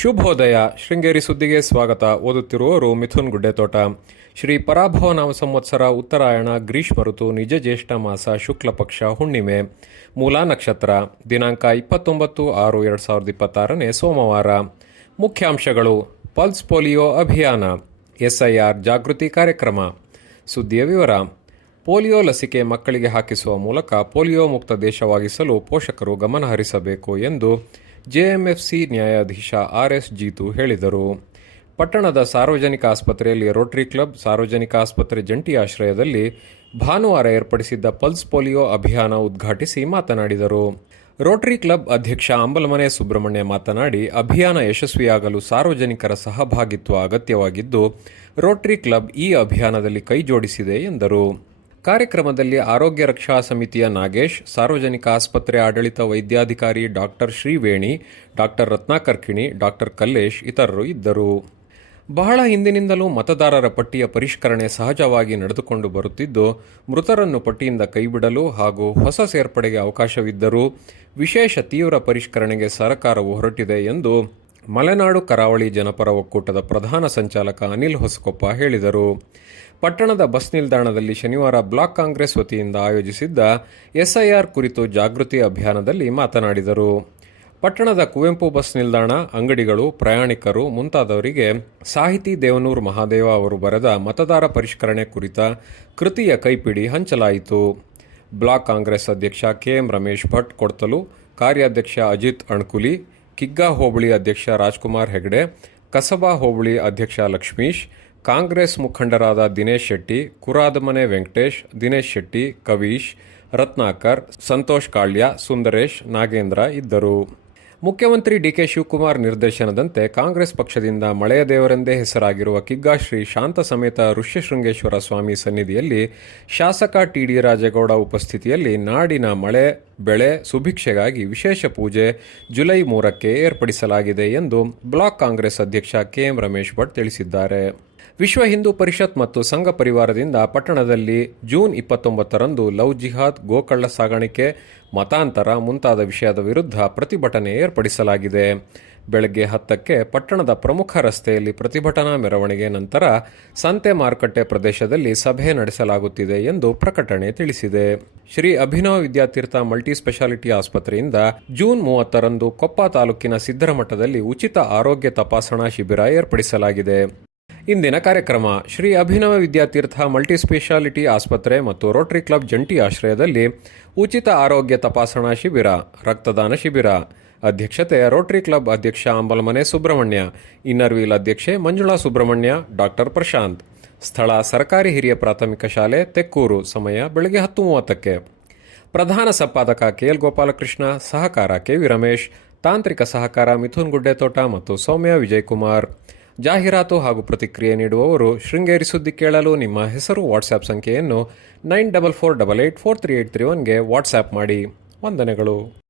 ಶುಭೋದಯ. ಶೃಂಗೇರಿ ಸುದ್ದಿಗೆ ಸ್ವಾಗತ. ಓದುತ್ತಿರುವವರು ಮಿಥುನ್ ಗುಡ್ಡೆತೋಟ. ಶ್ರೀ ಪರಾಭವ ನಾಮ ಸಂವತ್ಸರ ಉತ್ತರಾಯಣ ಗ್ರೀಷ್ಮ ಋತು ನಿಜ ಜ್ಯೇಷ್ಠ ಮಾಸ ಶುಕ್ಲ ಪಕ್ಷ ಹುಣ್ಣಿಮೆ ಮೂಲಾ ನಕ್ಷತ್ರ ದಿನಾಂಕ 29/6/2026 ಸೋಮವಾರ. ಮುಖ್ಯಾಂಶಗಳು: ಪಲ್ಸ್ ಪೋಲಿಯೋ ಅಭಿಯಾನ, ಎಸ್ಐಆರ್ ಜಾಗೃತಿ ಕಾರ್ಯಕ್ರಮ. ಸುದ್ದಿಯ ವಿವರ. ಪೋಲಿಯೋ ಲಸಿಕೆ ಮಕ್ಕಳಿಗೆ ಹಾಕಿಸುವ ಮೂಲಕ ಪೋಲಿಯೋ ಮುಕ್ತ ದೇಶವಾಗಿಸಲು ಪೋಷಕರು ಗಮನಹರಿಸಬೇಕು ಎಂದು ಜೆಎಂಎಫ್ಸಿ ನ್ಯಾಯಾಧೀಶ ಆರ್.ಎಸ್. ಜೀತು ಹೇಳಿದರು. ಪಟ್ಟಣದ ಸಾರ್ವಜನಿಕ ಆಸ್ಪತ್ರೆಯಲ್ಲಿ ರೋಟರಿ ಕ್ಲಬ್, ಸಾರ್ವಜನಿಕ ಆಸ್ಪತ್ರೆ ಜಂಟಿ ಆಶ್ರಯದಲ್ಲಿ ಭಾನುವಾರ ಏರ್ಪಡಿಸಿದ್ದ ಪಲ್ಸ್ ಪೋಲಿಯೋ ಅಭಿಯಾನ ಉದ್ಘಾಟಿಸಿ ಮಾತನಾಡಿದರು. ರೋಟರಿ ಕ್ಲಬ್ ಅಧ್ಯಕ್ಷ ಅಂಬಲಮನೆ ಸುಬ್ರಹ್ಮಣ್ಯ ಮಾತನಾಡಿ, ಅಭಿಯಾನ ಯಶಸ್ವಿಯಾಗಲು ಸಾರ್ವಜನಿಕರ ಸಹಭಾಗಿತ್ವ ಅಗತ್ಯವಾಗಿದ್ದು, ರೋಟರಿ ಕ್ಲಬ್ ಈ ಅಭಿಯಾನದಲ್ಲಿ ಕೈಜೋಡಿಸಿದೆ ಎಂದರು. ಕಾರ್ಯಕ್ರಮದಲ್ಲಿ ಆರೋಗ್ಯ ರಕ್ಷಾ ಸಮಿತಿಯ ನಾಗೇಶ್, ಸಾರ್ವಜನಿಕ ಆಸ್ಪತ್ರೆ ಆಡಳಿತ ವೈದ್ಯಾಧಿಕಾರಿ ಡಾಕ್ಟರ್ ಶ್ರೀವೇಣಿ, ಡಾಕ್ಟರ್ ರತ್ನಾಕರ್ ಕಿಣಿ, ಡಾಕ್ಟರ್ ಕಲ್ಲೇಶ್ ಇತರರು ಇದ್ದರು. ಬಹಳ ಹಿಂದಿನಿಂದಲೂ ಮತದಾರರ ಪಟ್ಟಿಯ ಪರಿಷ್ಕರಣೆ ಸಹಜವಾಗಿ ನಡೆದುಕೊಂಡು ಬರುತ್ತಿದ್ದು, ಮೃತರನ್ನು ಪಟ್ಟಿಯಿಂದ ಕೈಬಿಡಲು ಹಾಗೂ ಹೊಸ ಸೇರ್ಪಡೆಗೆ ಅವಕಾಶವಿದ್ದರೂ ವಿಶೇಷ ತೀವ್ರ ಪರಿಷ್ಕರಣೆಗೆ ಸರ್ಕಾರವು ಹೊರಟಿದೆ ಎಂದು ಮಲೆನಾಡು ಕರಾವಳಿ ಜನಪರ ಒಕ್ಕೂಟದ ಪ್ರಧಾನ ಸಂಚಾಲಕ ಅನಿಲ್ ಹೊಸಕೊಪ್ಪ ಹೇಳಿದರು. ಪಟ್ಟಣದ ಬಸ್ ನಿಲ್ದಾಣದಲ್ಲಿ ಶನಿವಾರ ಬ್ಲಾಕ್ ಕಾಂಗ್ರೆಸ್ ವತಿಯಿಂದ ಆಯೋಜಿಸಿದ್ದ ಎಸ್ಐಆರ್ ಕುರಿತು ಜಾಗೃತಿ ಅಭಿಯಾನದಲ್ಲಿ ಮಾತನಾಡಿದರು. ಪಟ್ಟಣದ ಕುವೆಂಪು ಬಸ್ ನಿಲ್ದಾಣ, ಅಂಗಡಿಗಳು, ಪ್ರಯಾಣಿಕರು ಮುಂತಾದವರಿಗೆ ಸಾಹಿತಿ ದೇವನೂರು ಮಹಾದೇವ ಅವರು ಬರೆದ ಮತದಾರ ಪರಿಷ್ಕರಣೆ ಕುರಿತ ಕೃತಿಯ ಕೈಪಿಡಿ ಹಂಚಲಾಯಿತು. ಬ್ಲಾಕ್ ಕಾಂಗ್ರೆಸ್ ಅಧ್ಯಕ್ಷ ಕೆಎಂ ರಮೇಶ್ ಭಟ್ ಕೊಡ್ತಲು, ಕಾರ್ಯಾಧ್ಯಕ್ಷ ಅಜಿತ್ ಅಣ್ಕುಲಿ, ಕಿಗ್ಗಾ ಹೋಬಳಿ ಅಧ್ಯಕ್ಷ ರಾಜ್ಕುಮಾರ್ ಹೆಗಡೆ, ಕಸಬಾ ಹೋಬಳಿ ಅಧ್ಯಕ್ಷ ಲಕ್ಷ್ಮೀಶ್, ಕಾಂಗ್ರೆಸ್ ಮುಖಂಡರಾದ ದಿನೇಶ್ ಶೆಟ್ಟಿ, ಕುರಾದಮನೆ ವೆಂಕಟೇಶ್, ದಿನೇಶ್ ಶೆಟ್ಟಿ, ಕವೀಶ್, ರತ್ನಾಕರ್, ಸಂತೋಷ್ ಕಾಳ್ಯ, ಸುಂದರೇಶ್, ನಾಗೇಂದ್ರ ಇದ್ದರು. ಮುಖ್ಯಮಂತ್ರಿ ಡಿಕೆ ಶಿವಕುಮಾರ್ ನಿರ್ದೇಶನದಂತೆ ಕಾಂಗ್ರೆಸ್ ಪಕ್ಷದಿಂದ ಮಳೆಯ ದೇವರೆಂದೇ ಹೆಸರಾಗಿರುವ ಕಿಗ್ಗಾ ಶ್ರೀ ಶಾಂತ ಸಮೇತ ಋಷ್ಯಶೃಂಗೇಶ್ವರ ಸ್ವಾಮಿ ಸನ್ನಿಧಿಯಲ್ಲಿ ಶಾಸಕ ಟಿ.ಡಿ. ರಾಜೇಗೌಡ ಉಪಸ್ಥಿತಿಯಲ್ಲಿ ನಾಡಿನ ಮಳೆ ಬೆಳೆ ಸುಭಿಕ್ಷೆಗಾಗಿ ವಿಶೇಷ ಪೂಜೆ ಜುಲೈ 3ಕ್ಕೆ ಏರ್ಪಡಿಸಲಾಗಿದೆ ಎಂದು ಬ್ಲಾಕ್ ಕಾಂಗ್ರೆಸ್ ಅಧ್ಯಕ್ಷ ಕೆಎಂ ರಮೇಶ್ ಭಟ್ ತಿಳಿಸಿದ್ದಾರೆ. ವಿಶ್ವ ಹಿಂದೂ ಪರಿಷತ್ ಮತ್ತು ಸಂಘ ಪರಿವಾರದಿಂದ ಪಟ್ಟಣದಲ್ಲಿ ಜೂನ್ 29ರಂದು ಲವ್ ಜಿಹಾದ್, ಗೋಕಳ್ಳ ಸಾಗಾಣಿಕೆ, ಮತಾಂತರ ಮುಂತಾದ ವಿಷಯದ ವಿರುದ್ಧ ಪ್ರತಿಭಟನೆ ಏರ್ಪಡಿಸಲಾಗಿದೆ. ಬೆಳಗ್ಗೆ 10ಕ್ಕೆ ಪಟ್ಟಣದ ಪ್ರಮುಖ ರಸ್ತೆಯಲ್ಲಿ ಪ್ರತಿಭಟನಾ ಮೆರವಣಿಗೆ ನಂತರ ಸಂತೆ ಮಾರುಕಟ್ಟೆ ಪ್ರದೇಶದಲ್ಲಿ ಸಭೆ ನಡೆಸಲಾಗುತ್ತಿದೆ ಎಂದು ಪ್ರಕಟಣೆ ತಿಳಿಸಿದೆ. ಶ್ರೀ ಅಭಿನವ ವಿದ್ಯಾತೀರ್ಥ ಮಲ್ಟಿ ಸ್ಪೆಷಾಲಿಟಿ ಆಸ್ಪತ್ರೆಯಿಂದ ಜೂನ್ 30ರಂದು ಕೊಪ್ಪ ತಾಲೂಕಿನ ಸಿದ್ದರಮಠದಲ್ಲಿ ಉಚಿತ ಆರೋಗ್ಯ ತಪಾಸಣಾ ಶಿಬಿರ ಏರ್ಪಡಿಸಲಾಗಿದೆ. ಇಂದಿನ ಕಾರ್ಯಕ್ರಮ: ಶ್ರೀ ಅಭಿನವ ವಿದ್ಯಾತೀರ್ಥ ಮಲ್ಟಿ ಸ್ಪೆಷಾಲಿಟಿ ಆಸ್ಪತ್ರೆ ಮತ್ತು ರೋಟರಿ ಕ್ಲಬ್ ಜಂಟಿ ಆಶ್ರಯದಲ್ಲಿ ಉಚಿತ ಆರೋಗ್ಯ ತಪಾಸಣಾ ಶಿಬಿರ, ರಕ್ತದಾನ ಶಿಬಿರ. ಅಧ್ಯಕ್ಷತೆ ರೋಟರಿ ಕ್ಲಬ್ ಅಧ್ಯಕ್ಷ ಅಂಬಲಮನೆ ಸುಬ್ರಹ್ಮಣ್ಯ, ಇನ್ನರ್ವೀಲ್ ಅಧ್ಯಕ್ಷೆ ಮಂಜುಳಾ ಸುಬ್ರಹ್ಮಣ್ಯ, ಡಾಕ್ಟರ್ ಪ್ರಶಾಂತ್. ಸ್ಥಳ ಸರ್ಕಾರಿ ಹಿರಿಯ ಪ್ರಾಥಮಿಕ ಶಾಲೆ, ತೆಕ್ಕೂರು. ಸಮಯ ಬೆಳಗ್ಗೆ 10:30ಕ್ಕೆ. ಪ್ರಧಾನ ಸಂಪಾದಕ ಕೆಎಲ್ ಗೋಪಾಲಕೃಷ್ಣ, ಸಹಕಾರ ಕೆವಿ ರಮೇಶ್, ತಾಂತ್ರಿಕ ಸಹಕಾರ ಮಿಥುನ್ ಗುಡ್ಡೆತೋಟ ಮತ್ತು ಸೌಮ್ಯ ವಿಜಯಕುಮಾರ್. ಜಾಹೀರಾತು ಹಾಗೂ ಪ್ರತಿಕ್ರಿಯೆ ನೀಡುವವರು ಶೃಂಗೇರಿ ಸುದ್ದಿ. ಕೇಳಲು ನಿಮ್ಮ ಹೆಸರು, ವಾಟ್ಸ್ಆ್ಯಪ್ ಸಂಖ್ಯೆಯನ್ನು 9448843831ಗೆ ವಾಟ್ಸ್ಆ್ಯಪ್ ಮಾಡಿ. ವಂದನೆಗಳು.